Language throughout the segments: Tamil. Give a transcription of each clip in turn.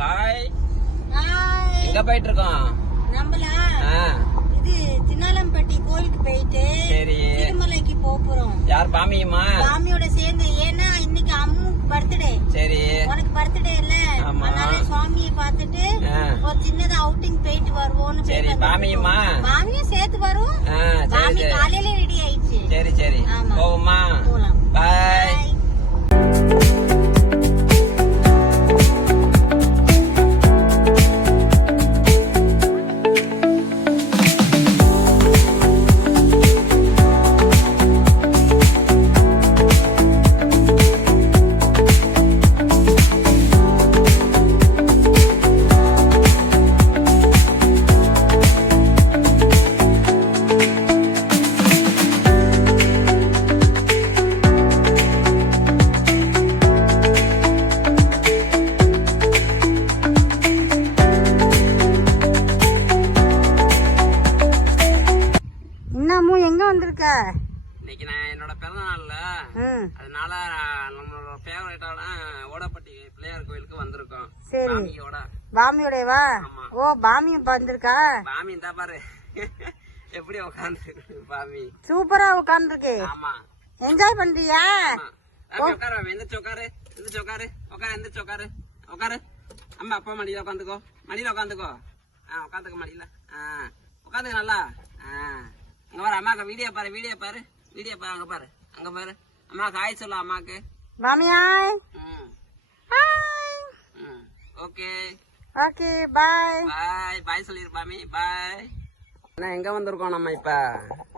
ஹாய் எங்க போயிட்டு இருக்கோம் நம்மளா இது சின்னாலம்பட்டி கோயிலுக்கு போயிட்டு சரி திருமலைக்கு போறோம். யார் பாமியுமா? பாமியோட சேர்ந்து. ஏன்னா இன்னைக்கு அம்முக்கு பர்த்டே. சரி உனக்கு பர்த்டே இல்ல, அதனால சுவாமியை பார்த்துட்டு ஒரு சின்னதா அவுட்டிங் போயிட்டு வருவோம்னு. சரி பாமியுமா? பாமியும் சேர்த்து வரும். பாமி காலையில ரெடி ஆயிடுச்சு. சரி சரி போவோமா? போலாம். பாய். எங்க வந்திருக்க? இன்னைக்கு நான் என்னோட பிறந்த நாள்ல, அதனால நம்மளோட ஃபேவரட்டான ஓடப்பட்டி பிள்ளையார் கோயிலுக்கு வந்திருக்கோம். பாமியோட. பாமியோடவா? ஓ பாமி வந்திருக்கா? பாமி இந்த பாரு எப்படி உட்காந்து. பாமி சூப்பரா உட்காந்துருக்கு. ஆமா என்ஜாய் பண்றியா? உட்காரு, எந்திரிச்சு உட்காரு, எந்திரிச்சு உட்காரு, உட்காரு, எந்திரிச்சு உட்காரு, உட்காரு. அம்மா அப்பா மடியில உட்காந்துக்கோ, மடியில உட்காந்துக்கோ. உட்காந்துக்க மடியில. உட்காந்துக்க நல்லா. அங்க பாரு அம்மாக்கு வீடியோ பாரு, வீடியோ பாரு, வீடியோ பாரு. அங்க பாரு, அங்க பாரு. அம்மாக்கு ஹாய் சொல்லு. அம்மாக்கு மாமியாய். Okay okay bye. பாய் பாய் சொல்லிரு பாமி. பாய். எங்க வந்திருக்கோம் நம்ம இப்ப?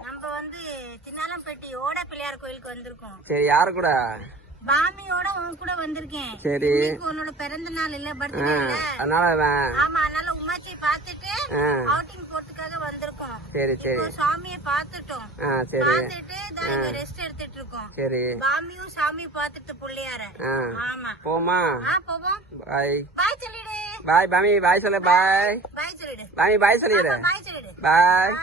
நம்ம வந்து சின்னாலம்பட்டி ஓட பிள்ளையார் கோயிலுக்கு வந்திருக்கோம். சரி யாரு கூட? பாமியோட உன் கூட வந்திருக்கேன். சரி உன்னோட பிறந்த நாள் இல்ல, பர்த்டே இல்ல, அதனால ஆமா, அதனால உமாச்சி பாத்துட்டு அவுட்டிங் போறதுக்காக வந்திருக்கோம். சரி சரி சாமியை பாத்துட்டோம். சரி பாத்துட்டு இங்க ரெஸ்ட் எடுத்துட்டு இருக்கோம். சரி பாமியும் சாமியும் பாத்துட்டு பிள்ளையார. ஆமா போமா? போவோம். பாய் பாய் சொல்லிடு. பாய் பாமி. பாய் சொல்லு. பாய் பாய் சொல்லிடு. பாமி பாய் சொல்லிடு. பாய் சொல்லிடு. பாய்.